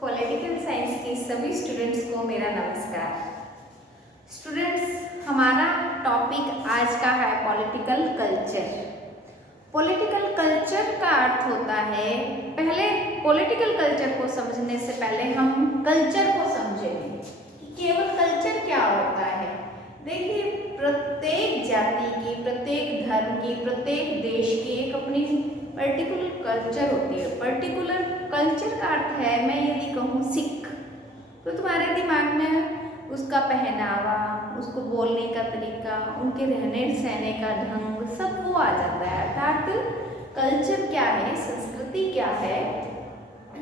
Political science के सभी students को मेरा नमस्कार। स्टूडेंट्स, हमारा टॉपिक आज का है पॉलिटिकल कल्चर। पॉलिटिकल कल्चर का अर्थ होता है, पहले पॉलिटिकल कल्चर को समझने से पहले हम कल्चर को समझेंगे कि केवल कल्चर क्या होता है। देखिए, प्रत्येक जाति की, प्रत्येक धर्म की, प्रत्येक देश की एक अपनी पर्टिकुलर कल्चर होती है। पर्टिकुलर कल्चर का अर्थ है, मैं यदि कहूँ सिख, तो तुम्हारे दिमाग में उसका पहनावा, उसको बोलने का तरीका, उनके रहने सहने का ढंग, सब वो आ जाता है। अर्थात कल्चर क्या है, संस्कृति क्या है।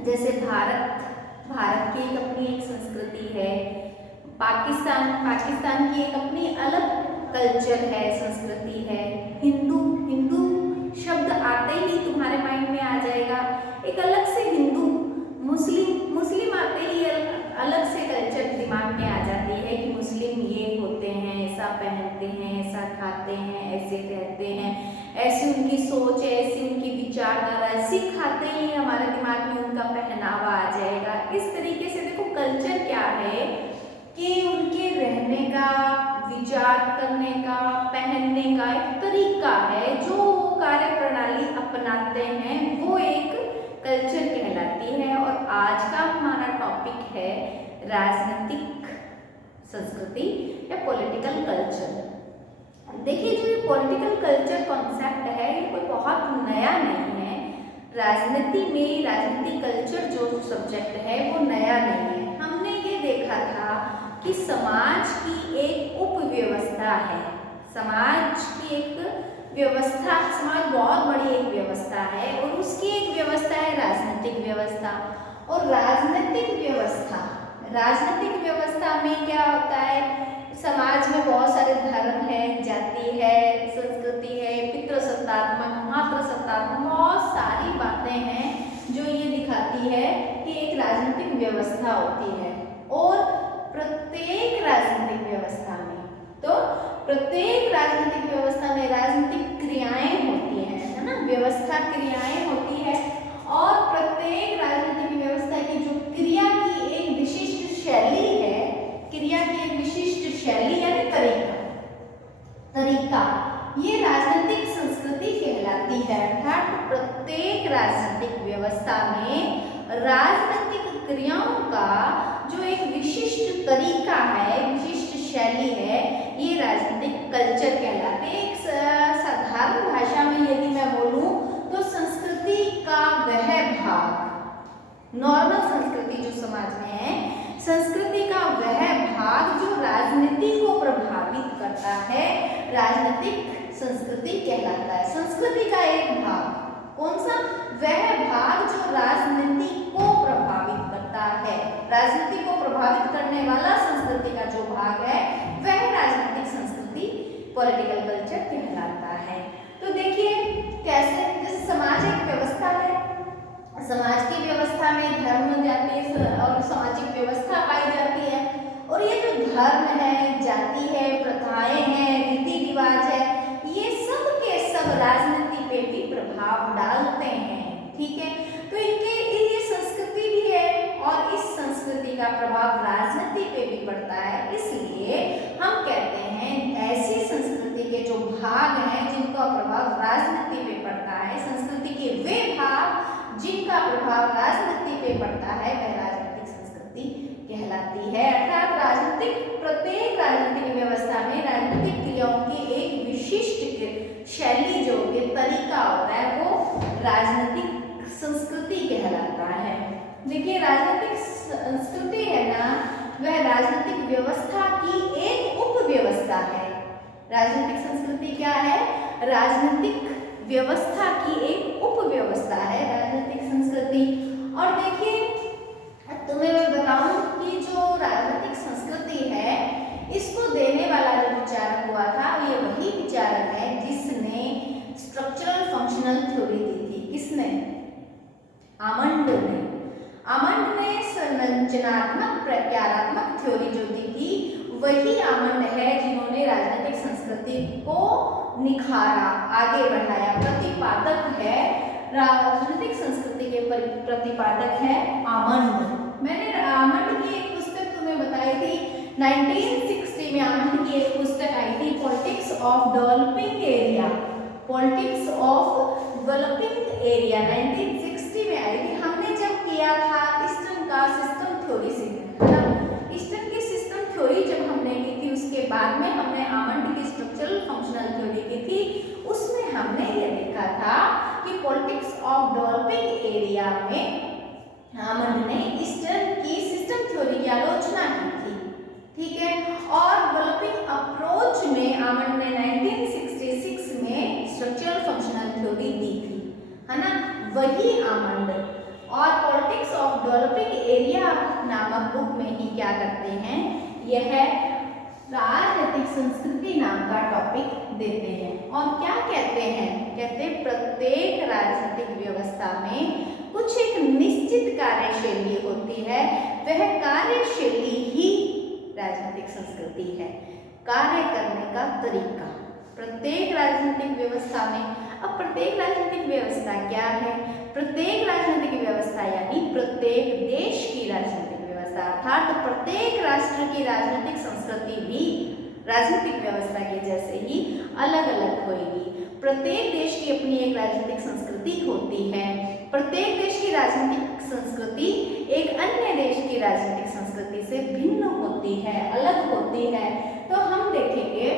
जैसे भारत की एक अपनी एक संस्कृति है, पाकिस्तान की एक अपनी अलग कल्चर है, संस्कृति है। हिंदू शब्द आते ही तुम्हारे माइंड में आ जाएगा एक अलग से हिंदू। मुस्लिम आते ही अलग से कल्चर दिमाग में आ जाती है कि मुस्लिम ये होते हैं, ऐसा पहनते हैं, ऐसा खाते हैं, ऐसे रहते हैं, ऐसी उनकी सोच है, ऐसी उनकी विचारधारा है। सिख आते ही हमारे दिमाग में उनका पहनावा आ जाएगा। इस तरीके से देखो, कल्चर क्या है कि उनके रहने का, विचार करने का, पहनने का एक तरीका है, जो वो कार्य प्रणाली अपनाते हैं, वो एक कल्चर कहलाती है। और आज का हमारा टॉपिक है राजनीतिक संस्कृति या पॉलिटिकल कल्चर। देखिए, जो ये पॉलिटिकल कल्चर कॉन्सेप्ट है, ये कोई बहुत नया नहीं है। राजनीति कल्चर जो सब्जेक्ट है वो नया नहीं है। हमने ये देखा था कि समाज की एक उपव्यवस्था है, समाज की एक व्यवस्था, समाज बहुत बड़ी एक व्यवस्था है और उसकी एक व्यवस्था है राजनीतिक व्यवस्था। और राजनीतिक व्यवस्था में क्या होता है, समाज में बहुत सारे धर्म है, जाति है, संस्कृति है, पितृसत्तात्मक, मातृसत्तात्मक, बहुत सारी बातें हैं जो ये दिखाती है कि एक राजनीतिक व्यवस्था होती है। और प्रत्येक राजनीतिक व्यवस्था में राजनीतिक क्रियाएं होती हैं, है ना, व्यवस्था क्रियाएं होती है। और प्रत्येक राजनीतिक व्यवस्था की जो क्रिया की एक विशिष्ट शैली है, यानी तरीका, ये राजनीतिक संस्कृति कहलाती है। अर्थात प्रत्येक राजनीतिक व्यवस्था में राजनीतिक क्रियाओं का जो एक विशिष्ट तरीका है, विशिष्ट शैली है, ये राजनीतिक कल्चर कहलाते हैं। एक साधारण भाषा में यदि मैं बोलूं तो संस्कृति का वह भाग, नॉर्मल संस्कृति जो समाज में है, संस्कृति का वह भाग जो राजनीति को प्रभावित करता है, राजनीतिक संस्कृति कहलाता है। संस्कृति का एक भाग, कौन सा? वह भाग जो राजनीति को प्रभावित करता है। राजनीति को प्रभावित करने वाला संस्कृति का जो भाग है, वह राजनीतिक संस्कृति, पॉलिटिकल कल्चर कहलाता है। तो देखिए कैसे, जैसे समाज एक व्यवस्था है, समाज की व्यवस्था में धर्म, जाति और सामाजिक व्यवस्था पाई जाती है। और ये जो धर्म है, जाति है, प्रथाएं हैं, रीति रिवाज है, ये सब के सब राजनीति पे भी प्रभाव डालते हैं। ठीक है, तो इनके ये संस्कृति भी है और इस संस्कृति का प्रभाव राजनीति पे भी पड़ता है। इसलिए हम कहते हैं ऐसी संस्कृति के जो भाग हैं जिनका प्रभाव राजनीति पे पड़ता है, संस्कृति के वे भाग जिनका प्रभाव राजनीति पे पड़ता है, वह राजनीतिक संस्कृति कहलाती है। अर्थात प्रत्येक राजनीतिक व्यवस्था में राजनीतिक क्रियाओं की एक विशिष्ट शैली, जो तरीका होता है, वो राजनीतिक संस्कृति कहलाता है। देखिए, राजनीतिक संस्कृति है ना, वह राजनीतिक व्यवस्था की एक उपव्यवस्था है। राजनीतिक संस्कृति क्या है? राजनीतिक व्यवस्था की एक उपव्यवस्था है राजनीतिक संस्कृति। और देखिए, तुम्हें मैं बताऊं कि जो राजनीतिक संस्कृति है, इसको देने वाला जो विचारक हुआ था, ये वही विचारक है जिसने स्ट्रक्चरल फंक्शनल थ्योरी दी थी। किसने? आमंड ने संरचनात्मक प्रक्रियात्मक थ्योरी जो दी थी, वही आमंड है जिन्होंने राजनीतिक संस्कृति को निखारा, आगे बढ़ाया। प्रतिपादक है राजनीतिक संस्कृति के प्रतिपादक है आमंड। मैंने आमंड की एक पुस्तक तुम्हें बताई थी 1960 में। आमंड की एक पुस्तक आई थी politics of developing area, politics of developing area 1960 में आई थी। हमने जब किया था ईस्टर्न का सिस्टम थ्योरी से, ईस्टर्न की सिस्टम थ्योरी जब हमने की थी, उसके बाद में हमने आमंड की स्ट्रक्चरल फंक्शनल थ्योरी की थी। उसमें हमने ये देखा था कि पॉलिटिक्स ऑफ डेवलपिंग एरिया में आमंड ने ईस्टर्न की सिस्टम थ्योरी की आलोचना की थी, ठीक है। और डेवलपिंग अप्रोच में आमंड ने 1966 में स्ट्रक्चरल फंक्शनल थ्योरी दी थी, है ना। वही आमंड और पॉलिटिक्स ऑफ डेवलपिंग एरिया नामक बुक में ही क्या करते हैं, यह राजनीतिक संस्कृति नाम का टॉपिक देते हैं। और क्या कहते हैं, कहते प्रत्येक राजनीतिक व्यवस्था में कुछ एक निश्चित कार्यशैली होती है, वह कार्यशैली ही राजनीतिक संस्कृति है, कार्य करने का तरीका प्रत्येक राजनीतिक व्यवस्था में। अब प्रत्येक राजनीतिक व्यवस्था क्या है, प्रत्येक राजनीतिक व्यवस्था यानी प्रत्येक देश की राजनीतिक व्यवस्था, अर्थात प्रत्येक राष्ट्र की राजनीतिक संस्कृति भी राजनीतिक व्यवस्था के जैसे ही अलग अलग होगी। प्रत्येक देश की अपनी एक राजनीतिक संस्कृति होती है। प्रत्येक देश की राजनीतिक संस्कृति एक अन्य देश की राजनीतिक संस्कृति से भिन्न होती है, अलग होती है। तो हम देखेंगे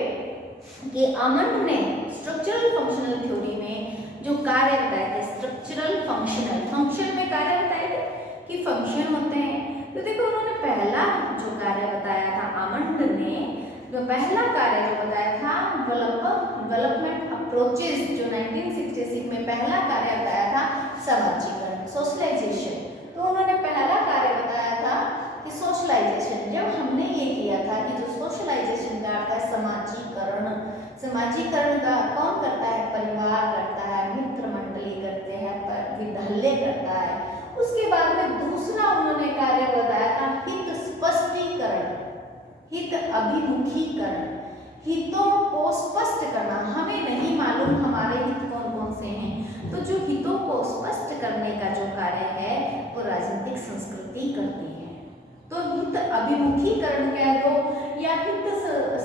कि आमंड ने स्ट्रक्चरल फंक्शनल थ्योरी में जो कार्य बताए थे, स्ट्रक्चरल फंक्शन में कार्य बताए थे कि फंक्शन होते हैं। तो देखो उन्होंने पहला जो कार्य बताया था, आमंड ने जो पहला कार्य जो बताया था डेवलपमेंट अप्रोचेस, जो 1966 में पहला कार्य बताया था समाजीकरण, सोशलाइजेशन। तो उन्होंने पहला कार्य बताया था कि सोशलाइजेशन। जब हमने ये किया था कि जो सोशलाइजेशन का अर्थ है समाजीकरण, समाजीकरण का कौन करता है, परिवार करता है, मित्र मंडली करते हैं, विद्यालय करता है। उसके बाद में दूसरा उन्होंने कार्य बताया था हित स्पष्टीकरण, हित अभिमुखीकरण, हितों को स्पष्ट करना। हमें नहीं मालूम हमारे हित कौन कौन से हैं, तो जो हितों को स्पष्ट करने का जो कार्य है वो राजनीतिक संस्कृति करती है। तो हित अभिमुखीकरण कह दो या हित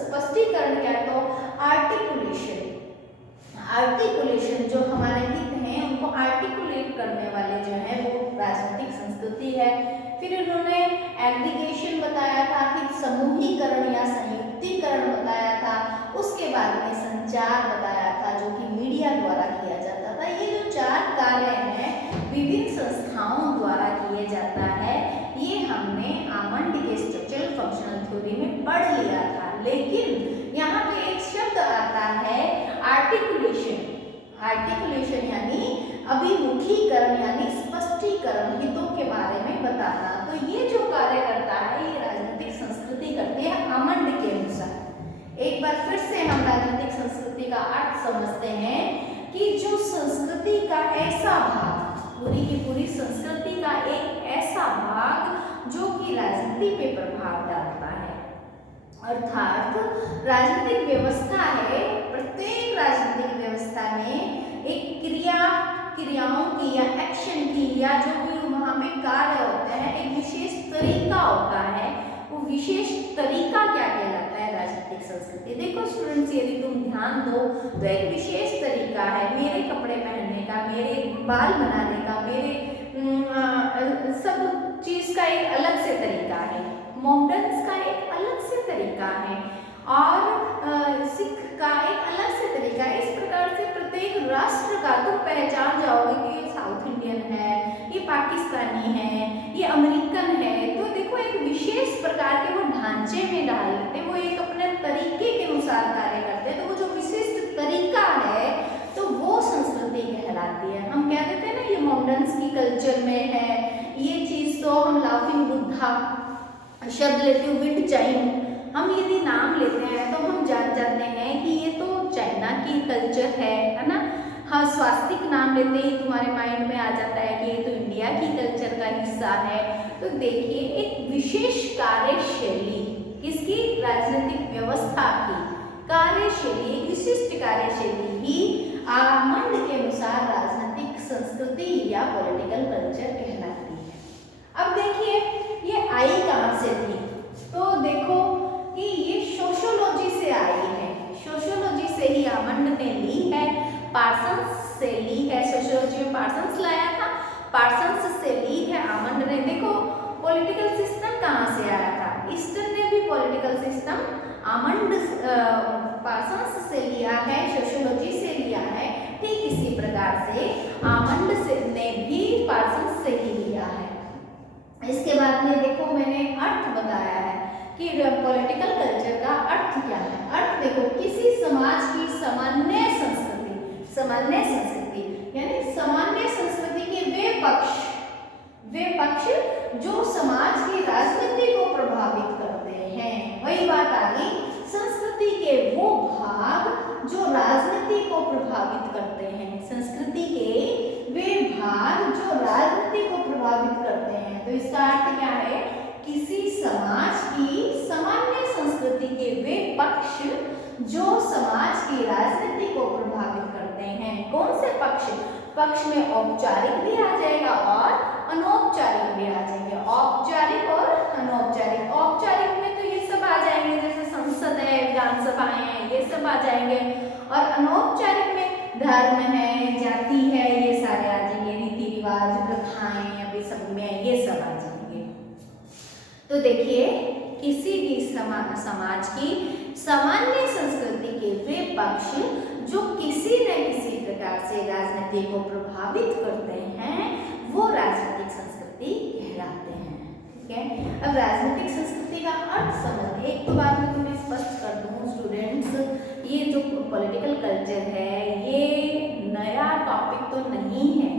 स्पष्टीकरण कह दो, आर्टिकुलेशन, आर्टिकुलेशन जो हमारे हित हैं उनको आर्टिकुलेट करने वाले जो है वो राजनीतिक संस्कृति है। फिर उन्होंने एग्रीगेशन बताया था, हित समूहीकरण या संयुक्तिकरण बताया था। उसके बाद में संचार बताया था जो कि मीडिया द्वारा किया जाता था। ये जो चार कार्य हैं विभिन्न संस्थाओं द्वारा किए जाता है, ये हमने आमंड के स्ट्रक्चरल फंक्शनल थ्योरी में पढ़ लिया था। लेकिन यहाँ पे एक शब्द आता है आर्टिकुलेशन, आर्टिकुलेशन यानी अभिमुखीकरण यानी स्पष्टीकरण, हितों के बारे में बताना। तो ये जो कार्य करता है ये राजनीतिक संस्कृति करती है आमंड के अनुसार। एक बार फिर से हम राजनीतिक संस्कृति का अर्थ समझते हैं कि जो संस्कृति का ऐसा भाग, पूरी की पूरी संस्कृति का एक ऐसा भाग जो कि राजनीति पे प्रभाव डालता है। अर्थात राजनीतिक व्यवस्था है, प्रत्येक राजनीतिक व्यवस्था में एक क्रियाओं की या एक्शन की या जो भी वहाँ पे कार्य होते हैं, एक विशेष तरीका होता है। वो विशेष तरीका क्या कहलाता है राजनीतिक संस्कृति। देखो स्टूडेंट्स, यदि तुम ध्यान दो तो एक विशेष तरीका है मेरे कपड़े पहनने का, मेरे बाल बनाने का, मेरे सब चीज का एक अलग से तरीका है। मॉडर्न्स का एक अलग से तरीका है और सिख का एक अलग से तरीका है। इस प्रकार से प्रत्येक राष्ट्र का तुम पहचान जाओगे कि ये साउथ इंडियन है, ये पाकिस्तानी है, ये अमेरिकन है। तो देखो एक विशेष प्रकार के वो ढांचे में डाल लेते, वो एक अपने तरीके के अनुसार कार्य करते। तो वो जो विशिष्ट तरीका है तो वो संस्कृति कहलाती है। हम कह देते हैं ना ये मॉडर्न्स की कल्चर में है, ये चीज तो हम लाफिंग बुद्धा शब्द लेते हैं, विंड चाइम, हम यदि नाम लेते हैं तो हम जान जाते हैं कि ये तो चाइना की कल्चर है ना। हाँ, स्वास्तिक नाम लेते ही तुम्हारे माइंड में आ जाता है कि ये तो इंडिया की कल्चर का हिस्सा है। तो देखिए एक विशेष कार्यशैली, किसकी, राजनीतिक व्यवस्था की कार्यशैली, एक विशिष्ट कार्यशैली ही आमंड के अनुसार राजनीतिक संस्कृति या पॉलिटिकल कल्चर कहलाती है। अब देखिए ये आई कहाँ से थी, तो देखो कि ये सोशियोलॉजी से आई है, सोशियोलॉजी से ही आमंड ने ली है, पार्सन्स से ली है। सोशियोलॉजी में पार्सन्स लाया था, पार्सन्स से ली है आमंड ने। देखो पॉलिटिकल सिस्टम कहाँ से आया था, ईस्टर्न ने भी पॉलिटिकल सिस्टम आमंड पार्सन्स से लिया है, सोशियोलॉजी से लिया है। ठीक इसी प्रकार से आमंड से ने भी पार्सन्स से ही लिया है। इसके बाद में देखो मैंने अर्थ बताया है कि पॉलिटिकल कल्चर का अर्थ क्या है। अर्थ देखो किसी समाज की सामान्य संस्कृति, सामान्य संस्कृति यानी सामान्य संस्कृति के वे पक्ष जो समाज की राजनीति को प्रभावित करते हैं। वही बात आ गई, संस्कृति के वो भाग जो राजनीति को प्रभावित करते हैं, संस्कृति के वे भाग जो राजनीति को प्रभावित करते हैं। तो इसका अर्थ क्या है, किसी समाज की सामान्य संस्कृति के वे पक्ष जो समाज की राजनीति को प्रभावित करते हैं। कौन से पक्ष, पक्ष में औपचारिक भी आ जाएगा और अनौपचारिक भी आ जाएंगे, औपचारिक और अनौपचारिक। औपचारिक में तो ये सब आ जाएंगे जैसे संसद है, विधानसभाएं हैं, ये सब आ जाएंगे। और अनौपचारिक में धर्म है, जाति है, ये सारे आ जाएंगे, रीति रिवाज, प्रथाएं, अभी सब में ये सब आ जाएंगे। तो देखिए किसी भी समाज की सामान्य संस्कृति के वे पक्ष जो किसी न किसी प्रकार से राजनीति को प्रभावित करते हैं वो राजनीतिक संस्कृति कहलाते हैं। ठीक है, अब राजनीतिक संस्कृति का अर्थ समझ, एक तो बात मैं तुम्हें स्पष्ट कर दूं स्टूडेंट्स, ये जो पॉलिटिकल कल्चर है ये नया टॉपिक तो नहीं है,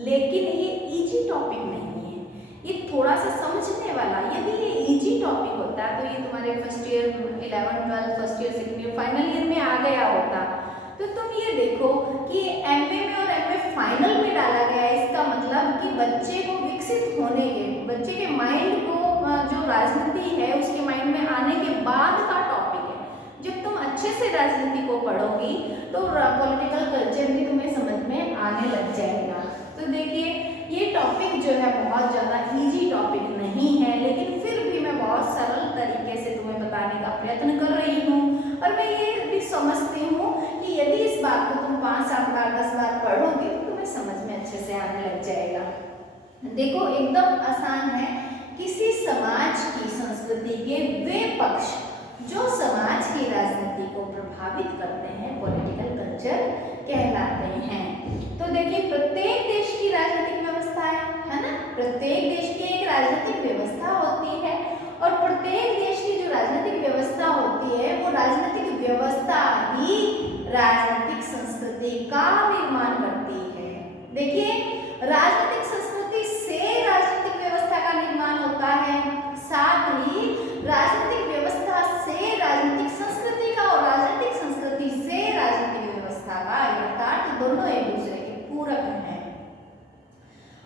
लेकिन ये इजी टॉपिक नहीं है, ये थोड़ा सा समझने वाला। यदि ये इजी टॉपिक होता तो ये तुम्हारे first year 11, 12, first year, second year, final year में आ गया होता। तो तुम ये देखो कि एमए में और एमए फाइनल में डाला गया है, इसका मतलब कि बच्चे को विकसित होने के, बच्चे के माइंड को जो राजनीति है उसके माइंड में आने के बाद का टॉपिक है। जब तुम अच्छे से राजनीति को पढ़ोगी तो पॉलिटिकल कल्चर भी तुम्हें समझ में आने लग जाएगा। तो देखिए ये टॉपिक जो है बहुत ज़्यादा इजी टॉपिक नहीं है, लेकिन फिर भी मैं बहुत सरल तरीके से तुम्हें बताने का प्रयत्न कर रही हूँ। और मैं ये भी समझती हूँ कि यदि इस बात को तुम 5, 7 बार 10 बार पढ़ोगे तो तुम्हें समझ में अच्छे से आने लग जाएगा। देखो एकदम आसान है, किसी समाज की संस्कृति के वे पक्ष जो समाज की राजनीति को प्रभावित करते हैं पॉलिटिकल कल्चर कहलाते हैं। तो देखिए प्रत्येक देश की राजनीतिक व्यवस्था है ना, प्रत्येक देश की एक राजनीतिक व्यवस्था होती है और प्रत्येक देश की जो राजनीतिक व्यवस्था होती है वो राजनीतिक व्यवस्था ही राजनीतिक संस्कृति का निर्माण करती है। देखिए राजनीतिक संस्कृति से राजनीतिक व्यवस्था का निर्माण होता है, साथ ही राजनीतिक व्यवस्था से राजनीतिक संस्कृति का और राजनीतिक संस्कृति से राजनीतिक व्यवस्था का, अर्थात दोनों एक दूसरे के पूरक हैं।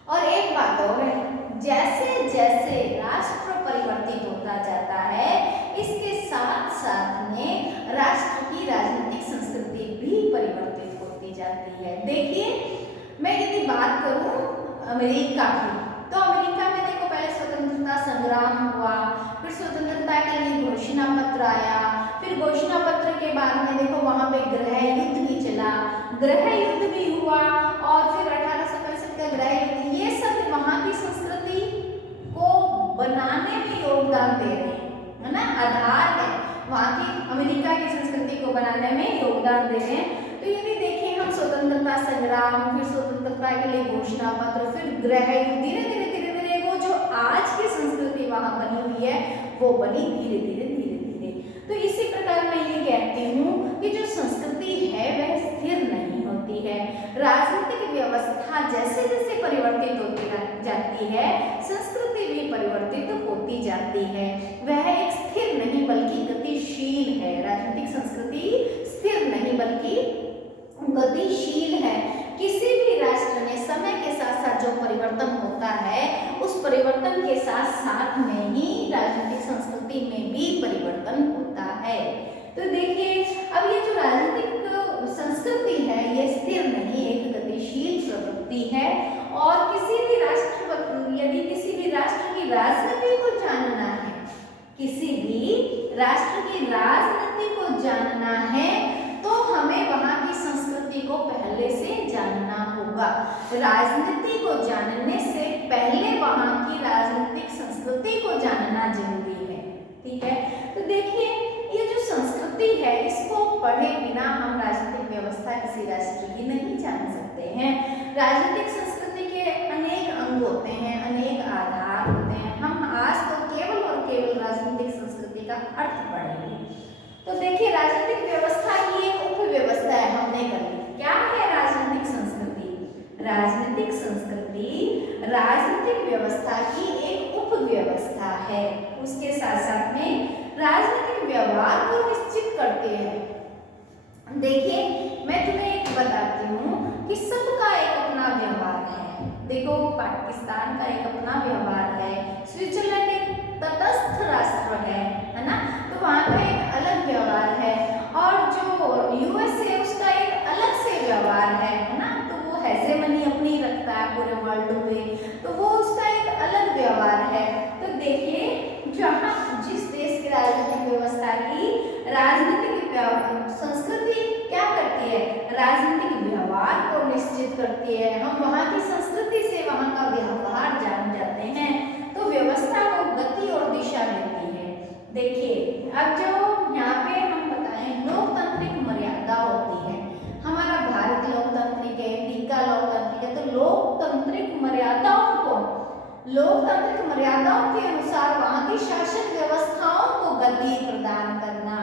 और एक बात और है, जैसे जैसे राष्ट्र परिवर्तित होता जाता है इसके साथ साथ में राष्ट्र की राजनीतिक संस्कृति भी परिवर्तित होती जाती है। देखिए मैं यदि बात करूं अमेरिका की, तो अमेरिका में देखो पहले स्वतंत्रता संग्राम हुआ, फिर स्वतंत्रता के लिए घोषणा पत्र आया, फिर घोषणा पत्र के बाद में देखो वहां पे गृह युद्ध भी चला, गृह युद्ध भी हुआ और फिर 1865 का गृह युद्ध, ये सब वहां की संस्कृति को बनाने में योगदान दे रहे हैं, है ना, आधार है वहां की अमेरिका की संस्कृति को बनाने में योगदान दे रहे हैं। तो यदि देखें हम स्वतंत्रता संग्राम, फिर स्वतंत्रता के लिए घोषणा पत्र, फिर गृह युद्ध, धीरे धीरे धीरे धीरे वो जो आज की संस्कृति वहां बनी हुई है वो बनी धीरे धीरे धीरे धीरे। तो इसी प्रकार मैं ये कहती हूँ कि जो संस्कृति है वह स्थिर नहीं होती है। राजनीतिक व्यवस्था जैसे जैसे परिवर्तित होती जाती है संस्कृति भी परिवर्तित होती जाती है, वह एक स्थिर नहीं बल्कि गतिशील है। राजनीतिक संस्कृति स्थिर नहीं बल्कि गतिशील है। किसी भी राष्ट्र में समय के साथ साथ जो परिवर्तन होता है उस परिवर्तन के साथ साथ में ही राजनीतिक संस्कृति में भी परिवर्तन होता है। तो देखिए अब ये जो राजनीतिक संस्कृति है ये स्थिर नहीं, एक गतिशील राजनीति को जानना है, किसी भी राष्ट्र की राजनीति को जानना है तो हमें वहां की संस्कृति को पहले से जानना होगा। राजनीति को जानने से पहले वहां की राजनीतिक संस्कृति को जानना जरूरी है। ठीक है, तो देखिए ये जो संस्कृति है इसको पढ़े बिना हम राजनीतिक व्यवस्था किसी राष्ट्र की नहीं जान सकते हैं। राजनीतिक संस्कृति के अनेक अंग होते हैं, अनेक आधार होते हैं। हम आज तो केवल और केवल राजनीतिक संस्कृति का अर्थ पढ़ेंगे। तो देखिए राजनीतिक व्यवस्था की एक उपव्यवस्था है, हमने कर ली। क्या है राजनीतिक संस्कृति? राजनीतिक संस्कृति राजनीतिक व्यवस्था की एक उपव्यवस्था है। उसके साथ साथ में राजनीतिक व्यवहार को निश्चित करते हैं। देखिए मैं तुम्हें एक बताती हूँ कि सबका एक अपना व्यवहार है। देखो पाकिस्तान का एक अपना व्यवहार है, स्विट्जरलैंड एक तटस्थ राष्ट्र है ना, तो वहाँ का एक अलग व्यवहार है, और जो यूएसए उसका एक अलग से व्यवहार है ना, तो वो हेजेमनी अपनी रखता है पूरे वर्ल्ड में, तो वो उसका एक अलग व्यवहार है। तो देखिए जहाँ जिस देश की राजनीतिक व्यवस्था की राजनीतिक संस्कृति क्या करती है, राजनीतिक व्यवहार को निश्चित करती है। हम वहाँ की संस्कृति से वहाँ का व्यवहार जान जाते हैं तो व्यवस्था को गति और दिशा देती है। देखिए अब जो यहाँ पे हम बताएं लोकतांत्रिक मर्यादा होती है, हमारा भारत लोकतांत्रिक है, अमेरिका लोकतांत्रिक है, तो लोकतांत्रिक मर्यादाओं के अनुसार वहाँ की शासन व्यवस्थाओं को गति प्रदान करना,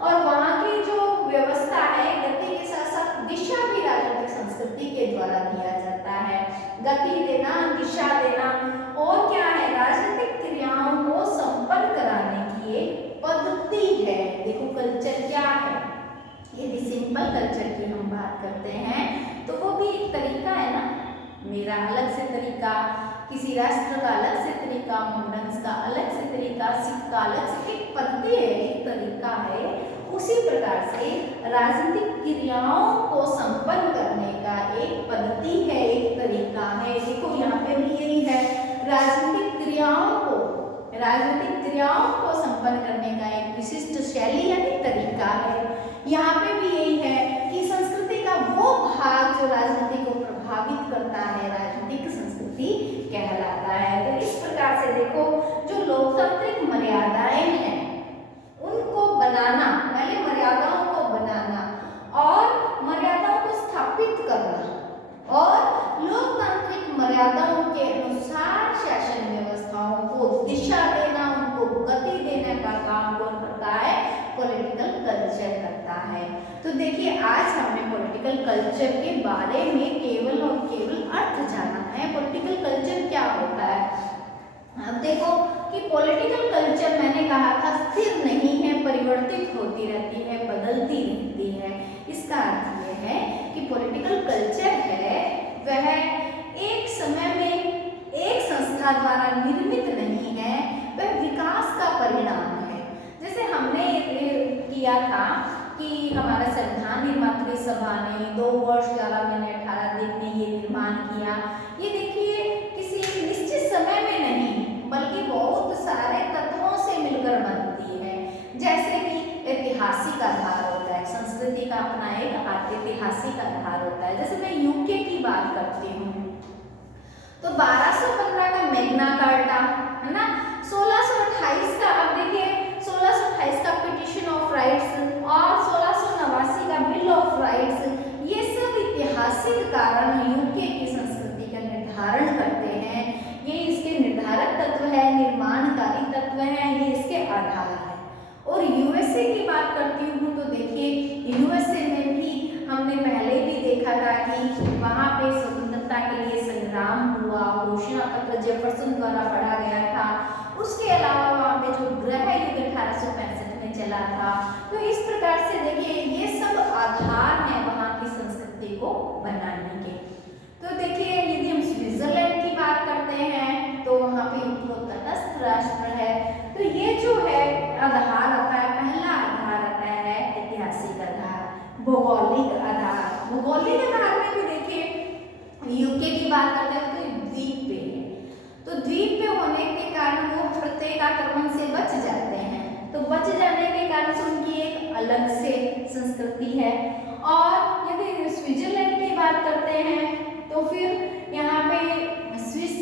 और वहाँ की जो व्यवस्था है गति के साथ साथ दिशा भी राजनीतिक संस्कृति के द्वारा दिया जाता है। गति देना, दिशा देना, और क्या है राजनीतिक क्रियाओं को संपन्न कराने की एक पद्धति है। देखो कल्चर क्या है, यदि सिंपल कल्चर की हम बात करते हैं तो वो भी एक तरीका है ना, मेरा अलग से तरीका, किसी राष्ट्र का अलग से तरीका, मंडंस का अलग से तरीका, सिख का अलग से, एक पद्धति है, एक तरीका है। उसी प्रकार से राजनीतिक क्रियाओं को संपन्न करने का एक पद्धति है, एक तरीका है। देखो यहाँ पे भी यही है, राजनीतिक क्रियाओं को संपन्न करने का एक विशिष्ट शैली यानी तरीका है। यहाँ पे भी यही है कि संस्कृति का वो भाग जो राजनीति को प्रभावित करता है राजनीतिक संस्कृति कहलाता है। तो इस प्रकार से देखो जो लोकतांत्रिक मर्यादाएं हैं उनको बनाना, पहले मर्यादाओं को बनाना और मर्यादाओं को स्थापित करना, और लोकतांत्रिक मर्यादाओं के अनुसार शासन व्यवस्थाओं को दिशा देना, उनको गति देने का काम कौन करता है? पॉलिटिकल कल्चर करता है। तो देखिए आज हमने पॉलिटिकल कल्चर के बारे में केवल और केवल अर्थ जाना है। पॉलिटिकल कल्चर क्या होता है? अब देखो कि पॉलिटिकल कल्चर मैंने कहा था स्थिर नहीं है, परिवर्तित होती रहती है, बदलती रहती है। इसका अर्थ यह है कि पॉलिटिकल कल्चर है वह एक समय में एक संस्था द्वारा निर्मित नहीं है, वह विकास का परिणाम है। जैसे हमने किया था कि हमारा संविधान निर्मात्री सभा ने 2 वर्ष 11 महीने 18 दिन में ये निर्माण किया। ये देखिए किसी निश्चित समय में नहीं बल्कि बहुत सारे तत्वों से मिलकर बनती है। जैसे कि ऐतिहासिक आधार होता है, संस्कृति का अपना एक ऐतिहासिक आधार होता है। जैसे मैं यूके की बात करती हूँ तो 1215 का मैग्ना कार्टा है ना, 1628 का, अब देखिए 1628 का पिटिशन ऑफ राइट्स और 1689 का बिल ऑफ राइट्स, ये सब ऐतिहासिक कारण यूके की संस्कृति का निर्धारण करते हैं। ये इसके निर्धारक तत्व है, निर्माणकारी तत्व है, ये इसके आधार है। और यूएसए की बात करती हूँ तो देखिए यूएसए में भी हमने पहले भी देखा था कि वहाँ पे स्वतंत्रता के लिए संग्राम हुआ, घोषणा पत्र जेफरसन द्वारा पढ़ा गया था। उसके अलावा वहाँ पे जो गृह युद्ध 1865 में चला था। तो इस प्रकार से देखिए ये सब आधार हैं वहाँ की संस्कृति को बनाने के। तो देखिए यदि हम स्विट्जरलैंड की बात करते हैं तो वहाँ पे तटस्थ राष्ट्र है। तो ये जो है आधार आता है, पहला आधार आता है ऐतिहासिक आधार, भौगोलिक आधार। भौगोलिक आधार में भी देखिए यूके की बात करते हैं तो द्वीप पे है, तो द्वीप पे होने के कारण अलग से संस्कृति है। और यदि स्विट्जरलैंड की बात करते हैं तो फिर यहाँ पे स्विस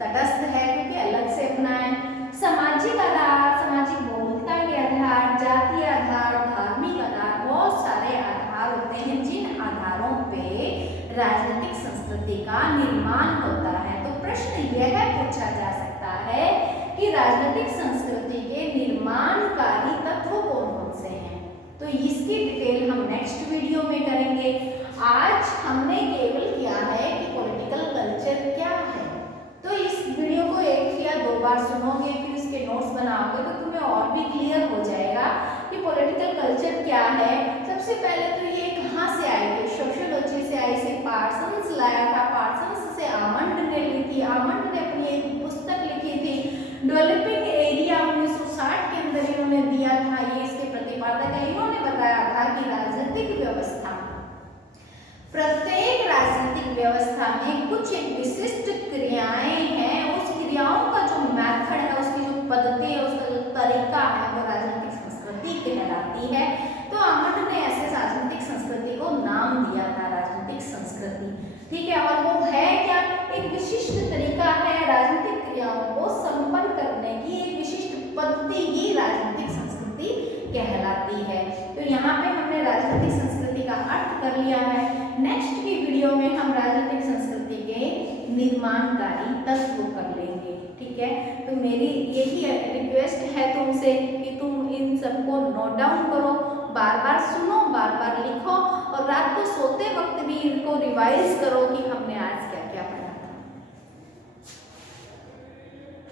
तटस्थ है क्योंकि अलग से अपना है। सामाजिक आधार, सामाजिक बहुलता के आधार, जातीय आधार, धार्मिक आधार, बहुत सारे आधार होते हैं जिन आधारों पे राजनीतिक संस्कृति का निर्माण होता है। तो प्रश्न यह पूछा जा सकता है कि राजनीतिक संस्कृति के निर्माणकारी तत्व कौन-कौन से हैं। तो इसकी डिटेल हम नेक्स्ट वीडियो में करेंगे। आज हमने केवल किया है कि पॉलिटिकल कल्चर क्या है। तो इस वीडियो को एक या दो बार सुनोगे, फिर इसके नोट्स बनाओगे तो तुम्हें और भी क्लियर हो जाएगा कि पॉलिटिकल कल्चर क्या है। सबसे पहले तो ये कहाँ से आई थी, सोशियोलॉजी से आई, से पार्सन्स लाया था, पार्सन्स से आमंड ने ली थी, आमंड ने अपनी एक पुस्तक लिखी थी डेवलपिंग एरिया 1960 के अंदर इन्होंने दिया था। ये इसके प्रतिपादक है। इन्होंने बताया था कि राजनीतिक व्यवस्था, प्रत्येक राजनीतिक व्यवस्था में कुछ एक विशिष्ट क्रियाएं हैं। उस क्रियाओं का जो मेथड है, उसकी जो पद्धति है, उसका जो तरीका है वो राजनीतिक संस्कृति कहलाती है। तो आमंड ने ऐसे राजनीतिक संस्कृति को नाम दिया था राजनीतिक संस्कृति, ठीक है। और वो है क्या, एक विशिष्ट तरीका है राजनीतिक क्रियाओं को संपन्न करने की, एक विशिष्ट पद्धति ही राजनीतिक संस्कृति कहलाती है। तो यहाँ पे हमने राजनीतिक संस्कृति का अर्थ कर लिया है। नेक्स्ट की वीडियो में हम राजनीतिक संस्कृति के निर्माणकारी तत्व कर लेंगे, ठीक है। तो मेरी यही रिक्वेस्ट है तुमसे कि तुम इन सबको नोट डाउन करो, बार बार सुनो, बार बार लिखो और रात को सोते वक्त भी इनको रिवाइज करो कि हमने आज